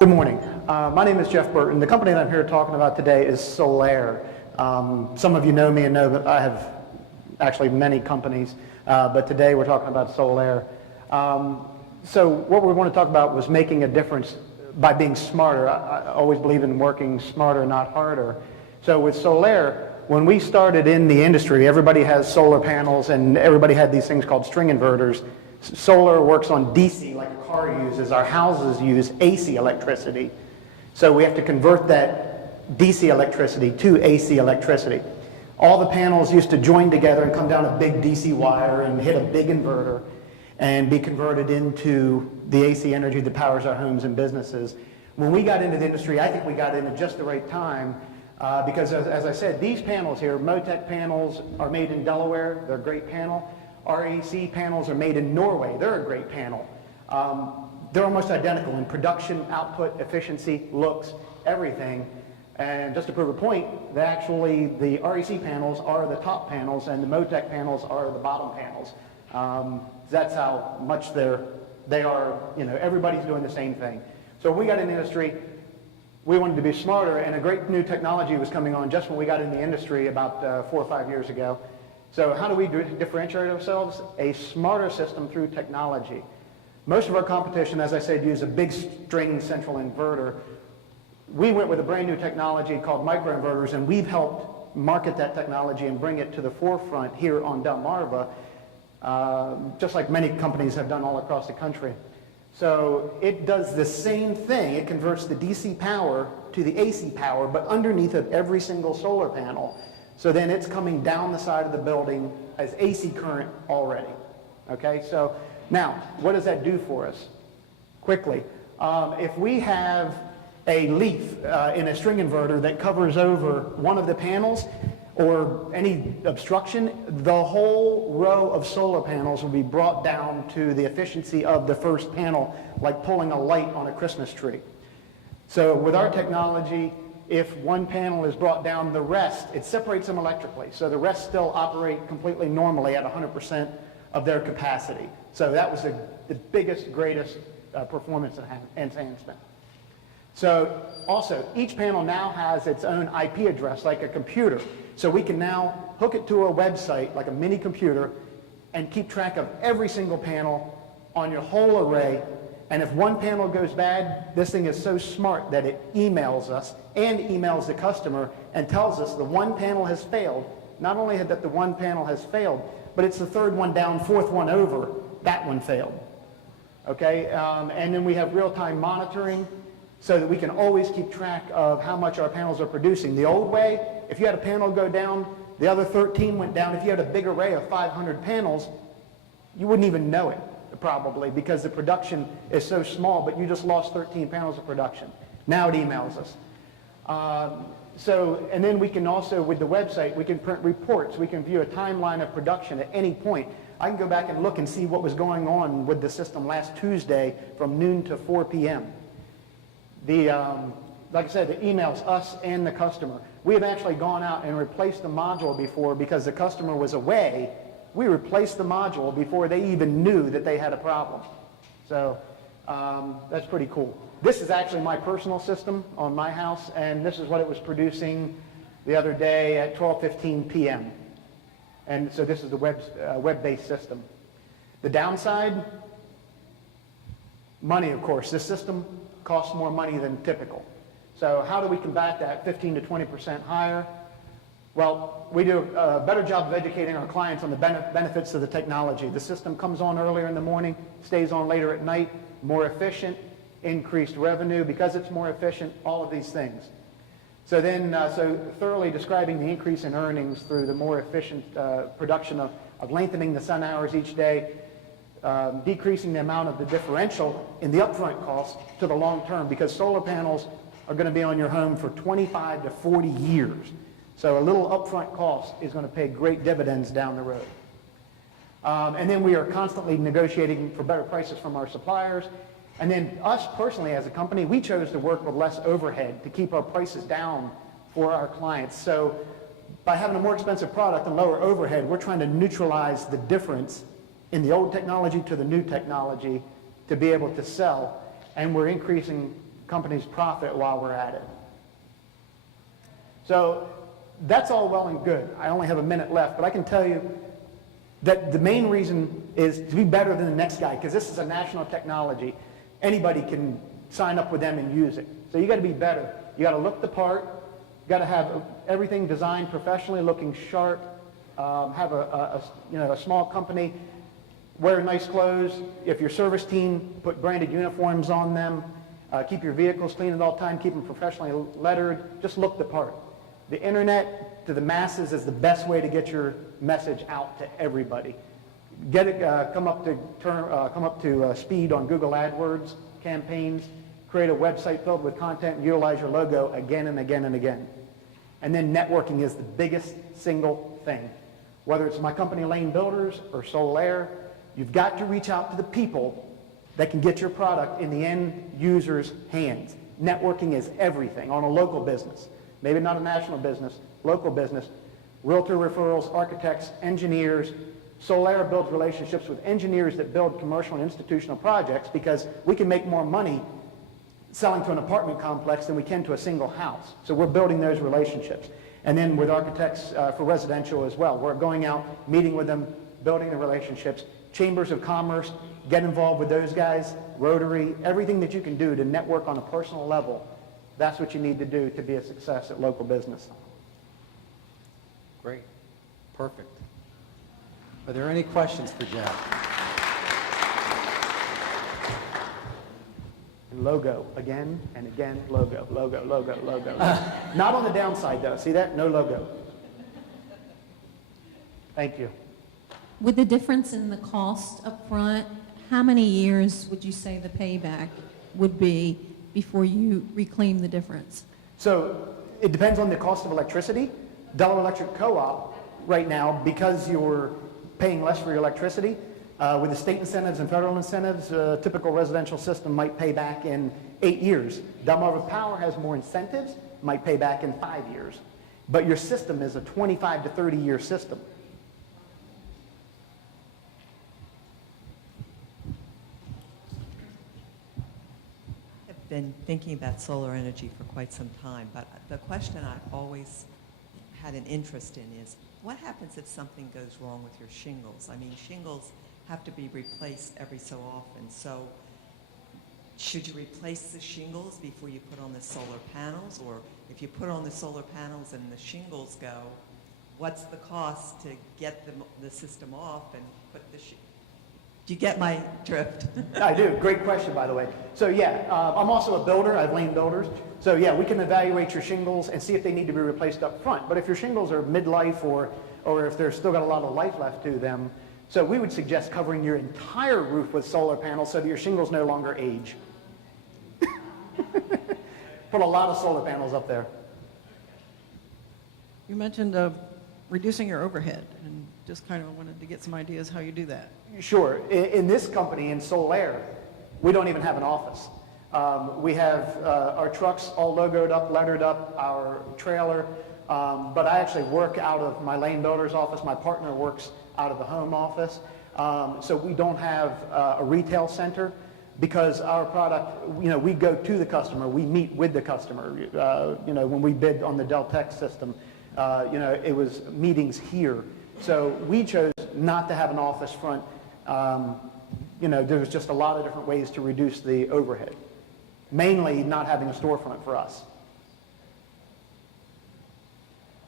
Good morning. My name is Jeff Burton. The company that I'm here talking about today is Solair. Some of you know me and know that I have actually many companies, but today we're talking about Solair. So what we want to talk about was making a difference by being smarter. I always believe in working smarter, not harder. So with Solair, when we started in the industry, everybody has solar panels and everybody had these things called string inverters. Solar works on DC like a car uses. Our houses use AC electricity. So we have to convert that DC electricity to AC electricity. All the panels used to join together and come down a big DC wire and hit a big inverter and be converted into the AC energy that powers our homes and businesses. When we got into the industry, I think we got in at just the right time because as I said, these panels here, Motec panels, are made in Delaware. They're a great panel. REC panels are made in Norway. They're a great panel. They're almost identical in production, output, efficiency, looks, everything. And just to prove a point, the REC panels are the top panels and the Motec panels are the bottom panels. That's how much they are, everybody's doing the same thing. So when we got in the industry, we wanted to be smarter, and a great new technology was coming on just when we got in the industry about 4 or 5 years ago. So how do we differentiate ourselves? A smarter system through technology. Most of our competition, as I said, use a big string central inverter. We went with a brand new technology called microinverters, and we've helped market that technology and bring it to the forefront here on Delmarva, just like many companies have done all across the country. So it does the same thing. It converts the DC power to the AC power, but underneath of every single solar panel. So then it's coming down the side of the building as AC current already. Okay, so now, what does that do for us? Quickly, if we have a leaf in a string inverter that covers over one of the panels or any obstruction, the whole row of solar panels will be brought down to the efficiency of the first panel, like pulling a light on a Christmas tree. So with our technology, if one panel is brought down, the rest, it separates them electrically. So the rest still operate completely normally at 100% of their capacity. So that was the biggest, greatest performance enhancement. So also, each panel now has its own IP address, like a computer. So we can now hook it to a website, like a mini computer, and keep track of every single panel on your whole array. And if one panel goes bad, this thing is so smart that it emails us and emails the customer and tells us the one panel has failed. Not only that the one panel has failed, but it's the third one down, fourth one over, that one failed. Okay, and then we have real-time monitoring so that we can always keep track of how much our panels are producing. The old way, if you had a panel go down, the other 13 went down. If you had a big array of 500 panels, you wouldn't even know it. Probably because the production is so small, but you just lost 13 panels of production. Now it emails us. And then we can also, with the website, we can print reports. We can view a timeline of production at any point. I can go back and look and see what was going on with the system last Tuesday from noon to 4 p.m. Like I said, it emails us and the customer. We have actually gone out and replaced the module before because the customer was away. We replaced the module before they even knew that they had a problem. So that's pretty cool. This is actually my personal system on my house, and this is what it was producing the other day at 12:15 p.m. And so this is the web-based system. The downside, money, of course. This system costs more money than typical. So how do we combat that 15 to 20% higher? Well, we do a better job of educating our clients on the benefits of the technology. The system comes on earlier in the morning, stays on later at night, more efficient, increased revenue because it's more efficient, all of these things. So then, thoroughly describing the increase in earnings through the more efficient production of lengthening the sun hours each day, decreasing the amount of the differential in the upfront cost to the long term, because solar panels are going to be on your home for 25 to 40 years. So a little upfront cost is going to pay great dividends down the road. And then we are constantly negotiating for better prices from our suppliers. And then us personally as a company, we chose to work with less overhead to keep our prices down for our clients. So by having a more expensive product and lower overhead, we're trying to neutralize the difference in the old technology to the new technology to be able to sell. And we're increasing companies profit while we're at it. So that's all well and good. I only have a minute left, but I can tell you that the main reason is to be better than the next guy, because this is a national technology. Anybody can sign up with them and use it. So you got to be better. You got to look the part. You got to have everything designed professionally, looking sharp. Have a small company. Wear nice clothes. If your service team, put branded uniforms on them. Keep your vehicles clean at all times. Keep them professionally lettered. Just look the part. The internet to the masses is the best way to get your message out to everybody. Get it, come up to speed on Google AdWords campaigns. Create a website filled with content and utilize your logo again and again and again. And then networking is the biggest single thing. Whether it's my company Lane Builders or Solair, you've got to reach out to the people that can get your product in the end user's hands. Networking is everything on a local business. Maybe not a national business, local business. Realtor referrals, architects, engineers. Solair builds relationships with engineers that build commercial and institutional projects because we can make more money selling to an apartment complex than we can to a single house. So we're building those relationships. And then with architects for residential as well. We're going out, meeting with them, building the relationships. Chambers of Commerce, get involved with those guys. Rotary, everything that you can do to network on a personal level. That's what you need to do to be a success at local business. Great. Perfect. Are there any questions for Jeff? Logo, again and again, logo, logo, logo, logo. Not on the downside though, see that? No logo. Thank you. With the difference in the cost up front, how many years would you say the payback would be before you reclaim the difference? So it depends on the cost of electricity. Delaware Electric Co-op right now, because you're paying less for your electricity, with the state incentives and federal incentives, a typical residential system might pay back in 8 years. Delaware Power has more incentives, might pay back in 5 years. But your system is a 25 to 30-year system. I've been thinking about solar energy for quite some time, but the question I've always had an interest in is, what happens if something goes wrong with your shingles? I mean, shingles have to be replaced every so often. So should you replace the shingles before you put on the solar panels? Or if you put on the solar panels and the shingles go, what's the cost to get the system off and put the do you get my drift? I do. Great question, by the way. So yeah, I'm also a builder. I have Lane Builders. So yeah, we can evaluate your shingles and see if they need to be replaced up front. But if your shingles are midlife or if they're still got a lot of life left to them, so we would suggest covering your entire roof with solar panels so that your shingles no longer age. Put a lot of solar panels up there. You mentioned reducing your overhead, and just kind of wanted to get some ideas how you do that. Sure. In this company, in Solair, we don't even have an office. We have our trucks all logoed up, lettered up, our trailer, but I actually work out of my Lane Builders office. My partner works out of the home office. So we don't have a retail center because our product, we go to the customer. We meet with the customer. When we bid on the Deltec system, it was meetings here. So we chose not to have an office front. There was just a lot of different ways to reduce the overhead. Mainly not having a storefront for us.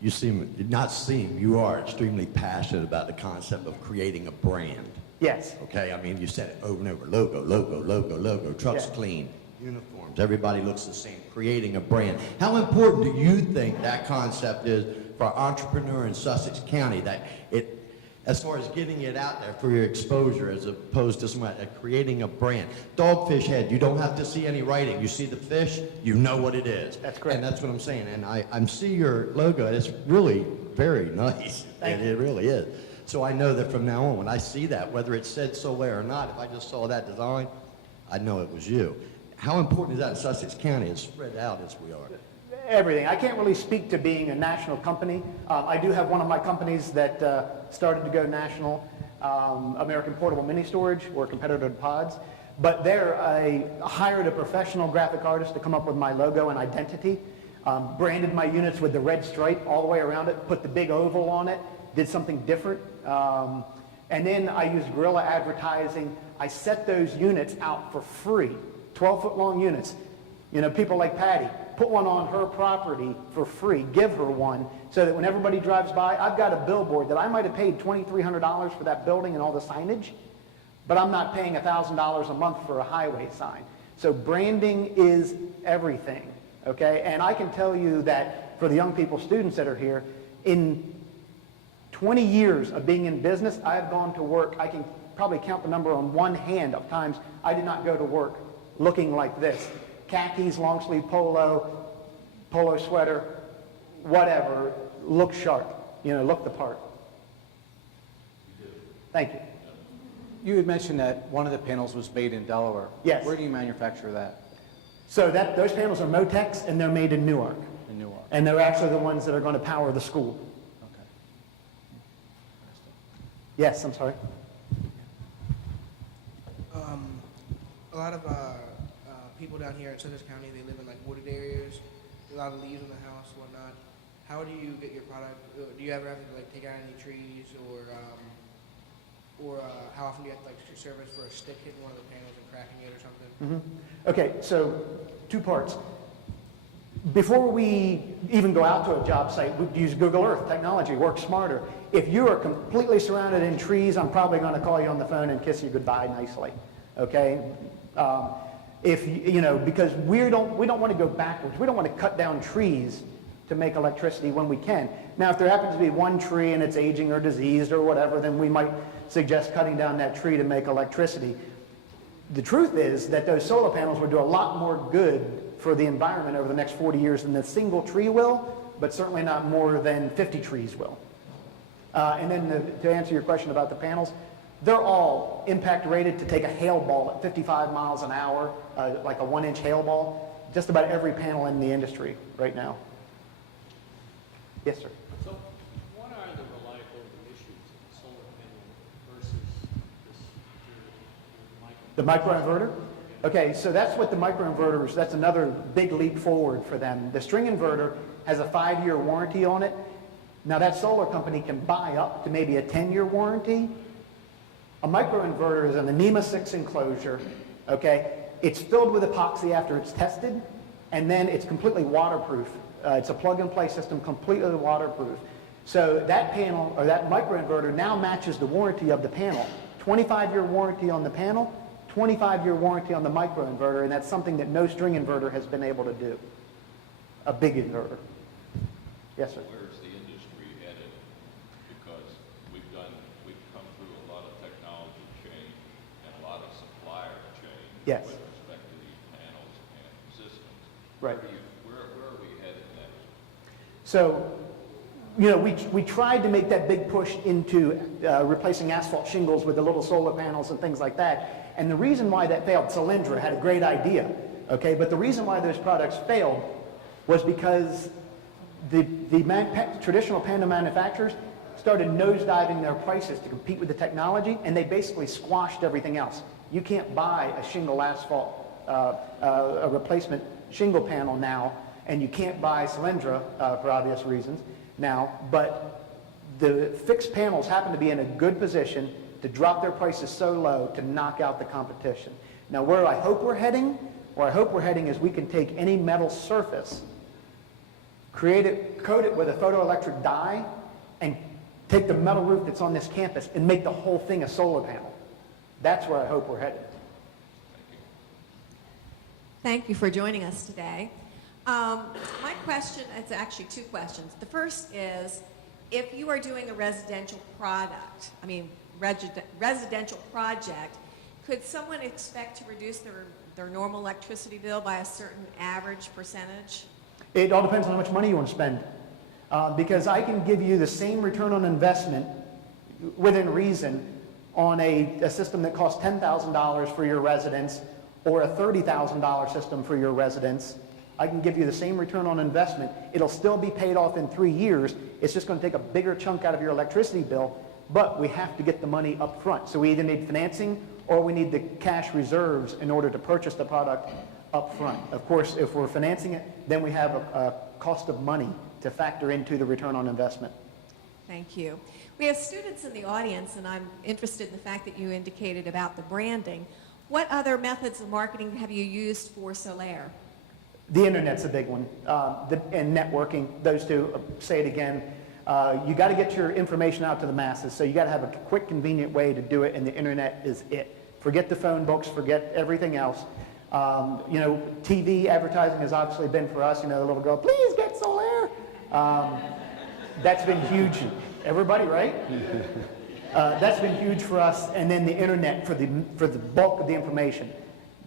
You are extremely passionate about the concept of creating a brand. Yes. Okay, I mean, you said it over and over, logo, logo, logo, logo, trucks Yeah. clean, uniforms, everybody looks the same, creating a brand. How important do you think that concept is for an entrepreneur in Sussex County, that as far as getting it out there for your exposure as opposed to creating a brand? Dogfish Head, you don't have to see any writing. You see the fish, you know what it is. That's correct. And that's what I'm saying. And I see your logo, and it's really very nice. Thank you. It really is. So I know that from now on, when I see that, whether it said Solair or not, if I just saw that design, I'd know it was you. How important is that in Sussex County, as spread out as we are? Everything. I can't really speak to being a national company. I do have one of my companies that started to go national, American Portable Mini Storage. We're a competitor to Pods. But I hired a professional graphic artist to come up with my logo and identity, branded my units with the red stripe all the way around it, put the big oval on it, did something different. And then I used guerrilla advertising. I set those units out for free, 12-foot long units. You know, people like Patty, put one on her property for free, give her one, so that when everybody drives by, I've got a billboard that I might have paid $2,300 for that building and all the signage, but I'm not paying $1,000 a month for a highway sign. So branding is everything, okay? And I can tell you that for the young people, students that are here, in 20 years of being in business, I have gone to work, I can probably count the number on one hand of times I did not go to work looking like this. Khakis, long sleeve polo, polo sweater, whatever, look sharp, you know, look the part. Thank you. You had mentioned that one of the panels was made in Delaware. Yes. Where do you manufacture that? So those panels are Motex, and they're made in Newark. In Newark. And they're actually the ones that are going to power the school. Okay. Yes, I'm sorry. A lot of people down here in Sussex County, they live in like wooded areas, a lot of leaves on the house, whatnot. How do you get your product? Do you ever have to like take out any trees, or how often do you have to like service for a stick hitting one of the panels and cracking it or something? Okay, so two parts. Before we even go out to a job site, we use Google Earth technology, work smarter. If you are completely surrounded in trees, I'm probably going to call you on the phone and kiss you goodbye nicely, okay? Because we don't want to go backwards. We don't want to cut down trees to make electricity when we can. Now, if there happens to be one tree and it's aging or diseased or whatever, then we might suggest cutting down that tree to make electricity. The truth is that those solar panels will do a lot more good for the environment over the next 40 years than a single tree will, but certainly not more than 50 trees will. And then to answer your question about the panels, they're all impact rated to take a hail ball at 55 miles an hour, like a 1-inch hail ball. Just about every panel in the industry right now. Yes, sir. So what are the reliability issues of the solar panel versus this The microinverter? Okay, so that's what the microinverters, that's another big leap forward for them. The string inverter has a 5-year warranty on it. Now that solar company can buy up to maybe a 10-year warranty. A microinverter is an NEMA 6 enclosure, okay? It's filled with epoxy after it's tested, and then it's completely waterproof. It's a plug-and-play system, completely waterproof. So that panel, or that microinverter, now matches the warranty of the panel. 25-year warranty on the panel, 25-year warranty on the microinverter, and that's something that no string inverter has been able to do. A big inverter. Yes, sir. Where's the industry headed? Because we've come through a lot of technology change and a lot of supplier change Yes. with respect to these panels and systems. Right. Where are we headed next? So, you know, we tried to make that big push into replacing asphalt shingles with the little solar panels and things like that. And the reason why that failed, Solyndra had a great idea, okay? But the reason why those products failed was because the traditional panel manufacturers started nosediving their prices to compete with the technology, and they basically squashed everything else. You can't buy a shingle asphalt, a replacement shingle panel now, and you can't buy Solyndra for obvious reasons now, but the fixed panels happen to be in a good position to drop their prices so low to knock out the competition. Now, where I hope we're heading is we can take any metal surface, coat it with a photoelectric dye, and take the metal roof that's on this campus and make the whole thing a solar panel. That's where I hope we're headed. Thank you for joining us today. My question, it's actually two questions. The first is, if you are doing a residential residential project, could someone expect to reduce their normal electricity bill by a certain average percentage? It all depends on how much money you want to spend. Because I can give you the same return on investment within reason on a system that costs $10,000 for your residence or a $30,000 system for your residence. I can give you the same return on investment. It'll still be paid off in 3 years. It's just going to take a bigger chunk out of your electricity bill, but we have to get the money up front. So we either need financing or we need the cash reserves in order to purchase the product up front. Of course, if we're financing it, then we have a cost of money to factor into the return on investment. Thank you. We have students in the audience, and I'm interested in the fact that you indicated about the branding. What other methods of marketing have you used for Solair? The internet's a big one, and networking, those two. Say it again. You got to get your information out to the masses, so you got to have a quick, convenient way to do it, and the internet is it. Forget the phone books, forget everything else. TV advertising has obviously been for us. The little girl, please get Solair. That's been huge. Everybody, right? That's been huge for us, and then the internet for the bulk of the information.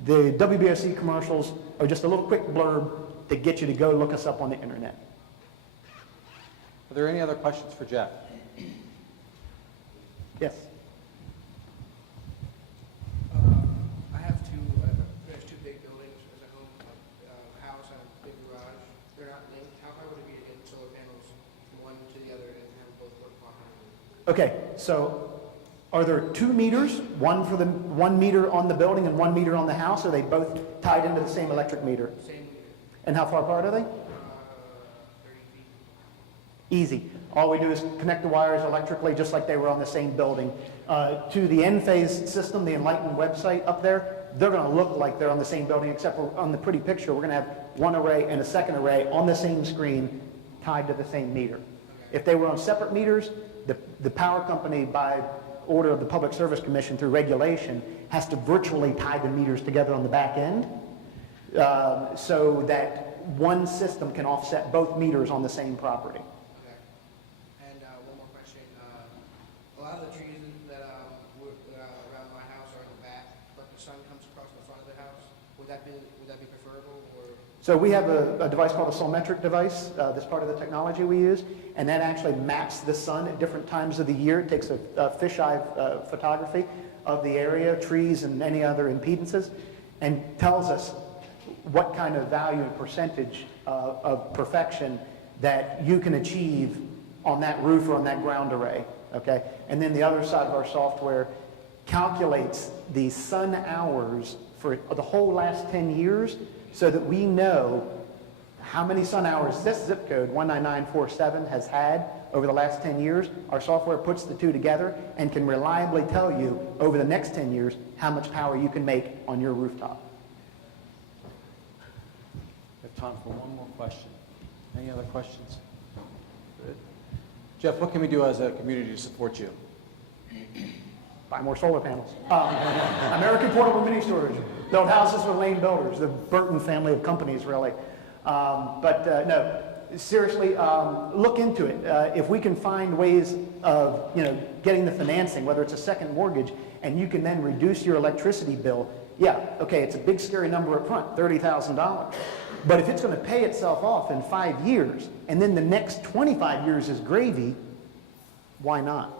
The WBOC commercials are just a little quick blurb to get you to go look us up on the internet. Are there any other questions for Jeff? Yes. I have there's two big buildings as a home, house and a big garage. They're not linked. How hard would it be to get solar panels from one to the other and have both work properly? Okay, so are there 2 meters, one meter on the building and 1 meter on the house? Or are they both tied into the same electric meter? Same meter, And how far apart are they? 30 feet. Easy. All we do is connect the wires electrically, just like they were on the same building. To the Enphase system, the Enlighten website up there, they're going to look like they're on the same building, except for on the pretty picture, we're going to have one array and a second array on the same screen tied to the same meter. If they were on separate meters, the power company, by order of the Public Service Commission through regulation, has to virtually tie the meters together on the back end so that one system can offset both meters on the same property. Okay. And one more question. A lot of the trees that around my house are in the back, but the sun comes across the front of the house. Would that be preferable, or? So we have a device called a Solmetric device, that's part of the technology we use, and that actually maps the sun at different times of the year. It takes a fisheye photography of the area, trees, and any other impedances, and tells us what kind of value and percentage of perfection that you can achieve on that roof or on that ground array, okay? And then the other side of our software calculates the sun hours for the whole last 10 years so that we know how many sun hours this zip code, 19947, has had over the last 10 years. Our software puts the two together and can reliably tell you over the next 10 years how much power you can make on your rooftop. We have time for one more question. Any other questions? Good. Jeff, what can we do as a community to support you? Buy more solar panels. American Portable Mini Storage. Build houses for lane builders. The Burton family of companies, really. No, seriously, look into it. If we can find ways of, getting the financing, whether it's a second mortgage, and you can then reduce your electricity bill, yeah, okay, it's a big scary number up front, $30,000. But if it's going to pay itself off in 5 years, and then the next 25 years is gravy, why not?